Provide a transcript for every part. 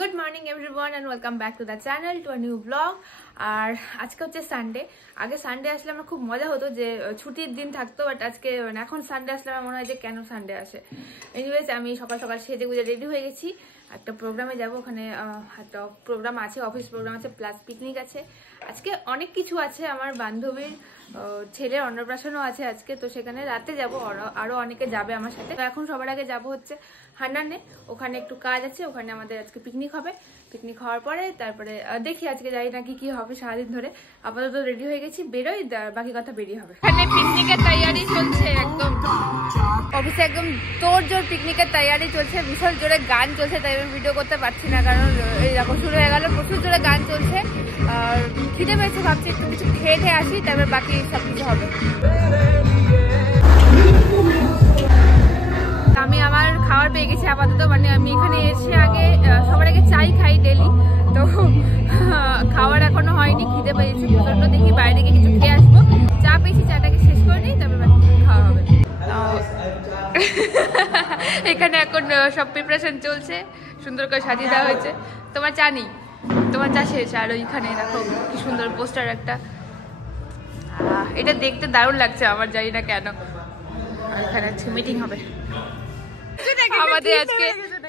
Good morning everyone and welcome back to the channel to a new blog. আর আজকে হচ্ছে Sunday. আগে Sunday আসলে আমার খুব মজা হতো যে ছুটির দিন থাকতো, বাট আজকে এখন সানডে আসলে আমার মনে হয় যে কেন সানডে আসে। এনিওয়েজ আমি সকাল সকাল সেজে গুজে রেডি হয়ে গেছি, একটা প্রোগ্রামে যাব। ওখানে একটা প্রোগ্রাম আছে, অফিস প্রোগ্রাম আছে, প্লাস পিকনিক আছে। আজকে অনেক কিছু আছে, আমার বান্ধবীর ছেলের অন্নপ্রাশনও আছে আজকে, তো সেখানে রাতে যাব, আরো অনেকে যাবে আমার সাথে। তো এখন সবার আগে যাব হচ্ছে হান্নানে, ওখানে একটু কাজ আছে, ওখানে আমাদের আজকে পিকনিক হবে। পিকনিক হওয়ার পরে তারপরে দেখি আজকে যাই না কি হবে সারাদিন ধরে। আপাতত রেডি হয়ে গেছি, বেরোই, বাকি কথা বেরিয়ে হবে। এখানে পিকনিকের তৈয়ারি চলছে, একদম অফিসে একদম তোড়জোড় পিকনিকের তৈয়ারি চলছে, ভীষণ জোরে গান চলছে, তাই আমি ভিডিও করতে পারছি না, কারণ এই দেখো শুরু হয়ে গেল, প্রচুর জোরে গান চলছে। আর খিদে পেয়েছে, ভাবছি একটু কিছু খেয়ে আসি, তারপর বাকি সব কিছু হবে। আমি আমার খাবার পেয়ে গেছি আপাতত, মানে আমি এখানে এসে আগে সবার আগে চাই খাই ডেলি, তো খাওয়ার এখনো হয়নি, খিদে পেয়েছি প্রচন্ড। দেখি বাইরে গিয়ে কিছু খেয়ে আসবো, চা পেয়েছি, চাটাকে শেষ করে নিই, তারপর খাওয়া হবে। এখানে এখন সব প্রিপারেশন চলছে, সুন্দর করে সাজিয়ে দেওয়া হয়েছে। তোমার চা নেই, তোমার চা শেষ। আর ওইখানে দেখো কি সুন্দর পোস্টার একটা, এটা দেখতে দারুণ লাগছে আমার, জানি না কেন। এখানে আজকে মিটিং হবে আমাদের, আজকে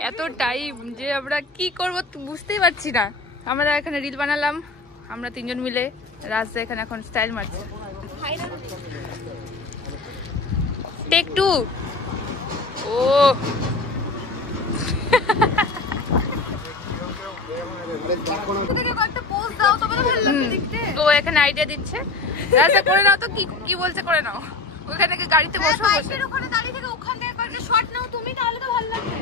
এত টাইম যে আমরা কি করবো বুঝতেই পারছি না। আমরা এখানে রিল বানালাম, আমরা তিনজন মিলে। রাজদা এখানে এখন স্টাইল মারছে। Take to. ও ও এখানে আইডিয়া দিচ্ছে, রাজদা করে নাও তো, কি বলছে করে নাও। ওখানে গাড়িতে বসে ওখানে দাঁড়িয়ে থেকে ওখান থেকে কয়েকটা শট নাও তুমি, তাহলে তো ভালো লাগবে।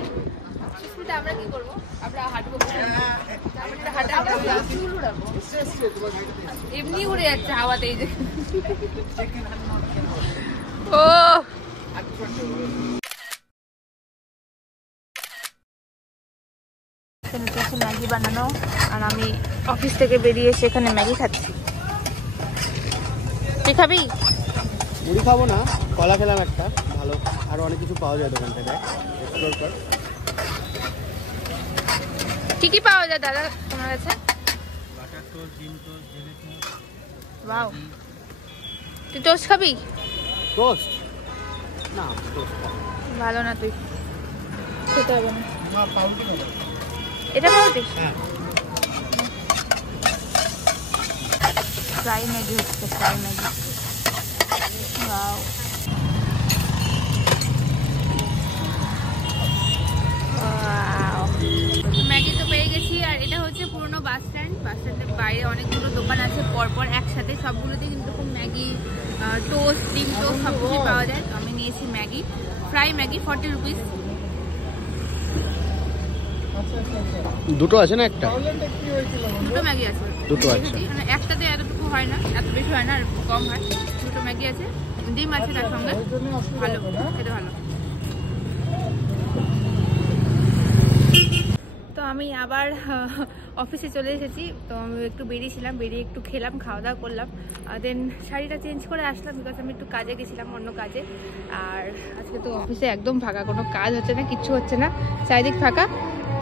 আমরা কি করবো, আমরা হাঁটবো, এমনি উড়ে যাচ্ছে হাওয়াতে। এই যে ও ম্যাগি বানানো, আর আমি অফিস থেকে বেরিয়ে এসে এখানে ম্যাগি খাচ্ছি। তুই খাবি? মুড়ি খাবো না, কলা খেলাম একটা, ভালো। আরো অনেক কিছু পাওয়া যায় দোকান থেকে, এক্সপ্লোর কর। কি কি পাওয়া যায় দাদা তোমার কাছে? বাটার টোস্ট, ডিম টোস্ট, জেলি টোস্ট। ওয়াও, তুই টোস্ট খাবি? টোস্ট না, টোস্ট ভালো না, তুই খেতে হবে না। না, পাউরুটি নেবো। এটা পাউরুটি? হ্যাঁ। ফ্রাই ম্যাগি হচ্ছে, ফ্রাই ম্যাগি। ওয়াও, ম্যাগি তো পেয়ে গেছি। আর এটা হচ্ছে পুরোনো বাস স্ট্যান্ড। বাস স্ট্যান্ডের বাইরে অনেকগুলো দোকান আছে পরপর একসাথে, সবগুলোতে কিন্তু ম্যাগি, টোস্ট, ডিম টোস্ট সব কিছুই পাওয়া যায়। তো আমি নিয়েছি ম্যাগি, ফ্রাই ম্যাগি, 40 রুপিস। দুটো আছে না একটা? দুটো ম্যাগি আছে, দুটো আছে, মানে একটাতে এতটুকু হয় না, এত বেশি হয় না, আর কম হয়। দুটো ম্যাগি আছে, ডিম আছে তার সঙ্গে, ভালো খেতে, ভালো। তো আমি আবার অফিসে চলে এসেছি। তো আমি একটু বেরিয়েছিলাম, বেরিয়ে একটু খেলাম, খাওয়া দাওয়া করলাম, দেন শাড়িটা চেঞ্জ করে আসলাম, বিকজ আমি একটু কাজে গেছিলাম, অন্য কাজে। আর আজকে তো অফিসে একদম ফাঁকা, কোনো কাজ হচ্ছে না, কিচ্ছু হচ্ছে না, চারিদিক ফাঁকা,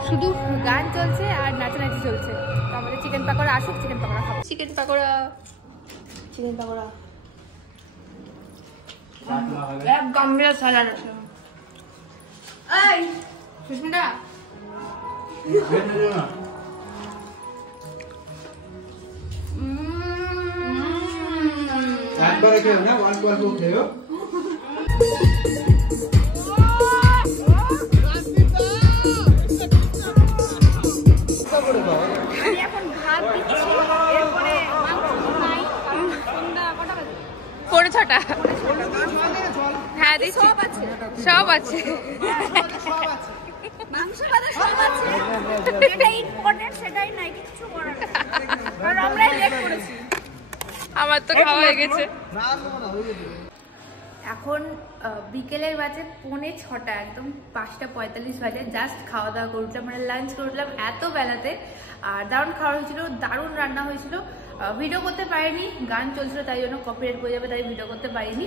শুধু গান চলছে আর নাচানাচি চলছে। তো আমাদের চিকেন পাকোড়া আসুক, চিকেন পাকোড়া খাবো। চিকেন পাকোড়া, চিকেন পাকোড়া, এক গাম্বিয়া সালাড আছে। এই সুস্মিতা, একবারে খেও না, অল্প অল্প খেও। পড়ে ছটা, হ্যাঁ দিচ্ছি, সব আছে, আমার তো খাওয়া হয়ে গেছে। এখন বিকেলের বাজে 5:45, একদম 5:45 বাজে। জাস্ট খাওয়া দাওয়া করলাম, মানে লাঞ্চ করলাম এত বেলাতে। আর দারুণ খাওয়া হয়েছিল, দারুণ রান্না হয়েছিল। ভিডিও করতে পারিনি, গান চলছিল, তাই জন্য কপিরাইট হয়ে যাবে, তাই ভিডিও করতে পারিনি।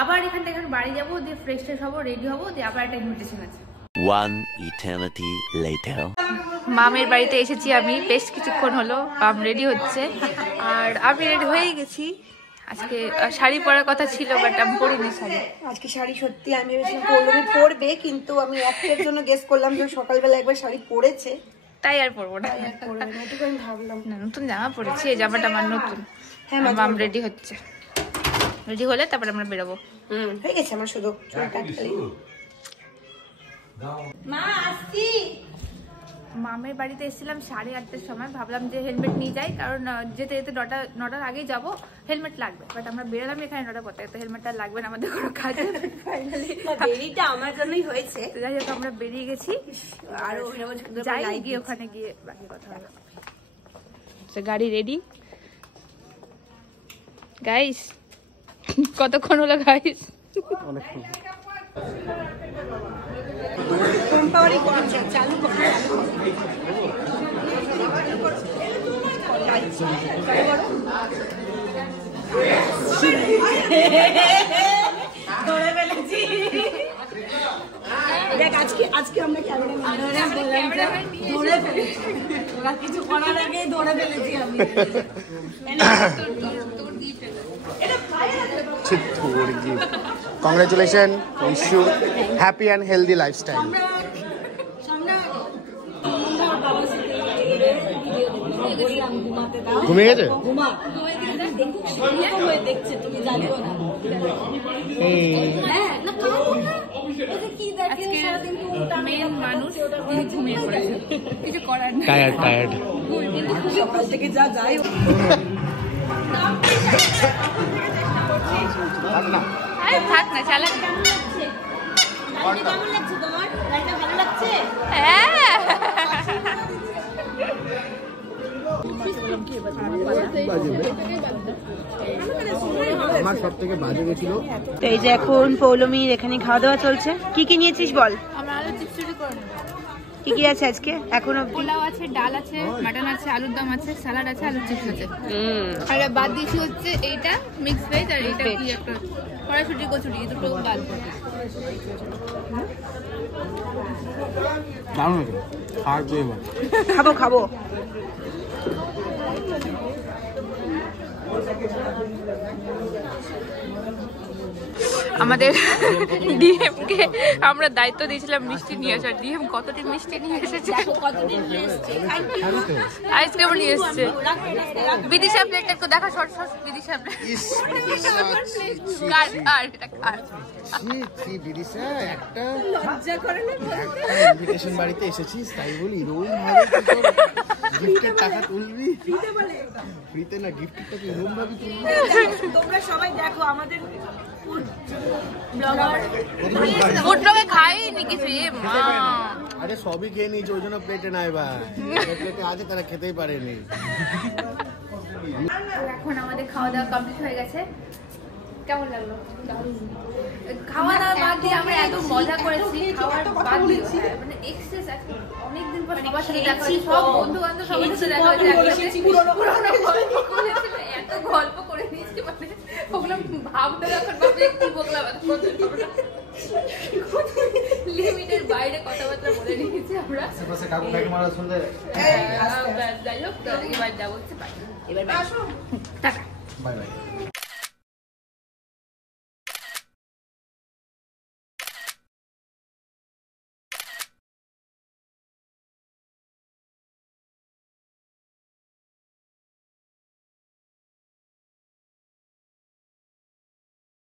আবার এখান থেকে বাড়ি যাবো, দিয়ে ফ্রেশ ট্রেশ হবো, রেডি হবো, দিয়ে আবার একটা ইনভিটেশন আছে। One eternity later. মামের বাড়িতে এসেছি আমি, বেশ কিছুক্ষণ হলো। মাম রেডি হচ্ছে আর আমি রেডি হয়ে গেছি। আজকে শাড়ি পরার কথা ছিল, বাট আমি পরিনি শাড়ি আজকে। শাড়ি সত্যি আমি ভেবেছিলাম পৌলমি পরবে, কিন্তু আমি একটার জন্য গেস করলাম যে সকালবেলা একবার শাড়ি পরেছে, তাই আর পরবো না। এটুকু আমি ভাবলাম। না, নতুন জামা পরেছি, এই জামাটা আমার নতুন। হ্যাঁ, মাম রেডি হচ্ছে, রেডি হলে তারপর আমরা বেরোবো। হয়ে গেছে আমার শুধু চুল কাটতে। মা আসছি। মামের বাড়িতে এসেছিলাম 8:30টার সময়, ভাবলাম যে হেলমেট নিয়ে যাই, কারণ যেতে যেতে 9টার আগেই যাবো, হেলমেট লাগবে। বাট আমরা বেরোলাম এখানে 9টার পর, তো হেলমেটটা লাগবে না আমাদের কোনো কাজে। ফাইনালি দেরিটা আমার জন্যই হয়েছে। যাই হোক, আমরা বেরিয়ে গেছি, আর যাই গিয়ে ওখানে গিয়ে বাকি কথা হবে। গাড়ি রেডি গাইস। কতক্ষণ হলো গাইস? অনেকক্ষণ। চালু ধরে ফেলেছি। দেখ আজকে আমরা ক্যামেরাম্যান ধরে ফেলেছি, ওরা কিছু করার আগে ধরে ফেলেছি আমি। Congratulation, wish you happy and healthy lifestyle. ঘুমিয়ে গেছে? টায়ার্ড। সকাল থেকে যা যাই থাক না, চালাক। কেমন লাগছে তোমার? গাড়িটা ভালো লাগছে? হ্যাঁ, আমার সব থেকে বাজে গেছিল। তো এই যে এখন পৌলমীর এখানে খাওয়া দাওয়া চলছে। কি কি নিয়েছিস বল? আমরা আলু চিপস করে নেবো। কি কি আছে আজকে? এখনো পোলাও আছে, ডাল আছে, মাটন আছে, আলুর দম আছে, স্যালাড আছে, আলু চিপস আছে। আর বাদ দিয়েছি হচ্ছে এইটা মিক্স ভেজ, আর এইটা কি একটা কড়াইশুঁটি কচুরি, এই দুটো বাদ। দারুণ হয়েছে, খাবো। আমাদের ডিএম কে আমরা দায়িত্ব দিয়েছিলাম মিষ্টি নিয়ে আসার। ডিএম কতটি মিষ্টি নিয়ে এসেছে, আইসক্রিম নিয়ে এসেছে। বিদিশা প্লেটটা একটু দেখা, শর্ট বিদিশা প্লেট। ইনভিটেশন বাড়িতে এসেছিস তাই বলি রুম ভাবে গিফটের টাকা তুলবি, ফ্রিতে না, গিফটের টাকা রুম ভাবি তুলবি। তোমরা সবাই দেখো আমাদের ফুড ব্লগে খাইনি কিছু। আরে সবই খেয়ে নিয়েছে, ওই জন্য প্লেটে নাই ভাই, প্লেটে আছে তারা খেতেই পারেনি। এখন আমাদের খাওয়া দাওয়া কমপ্লিট হয়ে গেছে। কেমন লাগলো? খাওয়া দাওয়া বাদ দিয়ে আমরা এত মজা করেছি, খাওয়ার বাদ দিয়ে মানে এক্সেস। অনেকদিন পর সবার সাথে দেখা হয়েছে, সব বন্ধু বান্ধব সবার সাথে দেখা হয়েছে, এত গল্প করে নিয়েছি, মানে ওগুলো ভাবতে এখন কি বললাম, লিমিটের বাইরে কথাবার্তা বলে নিয়েছি আমরা। যাই হোক, এবার যাবো হচ্ছে, এবার টাটা, বাই বাই।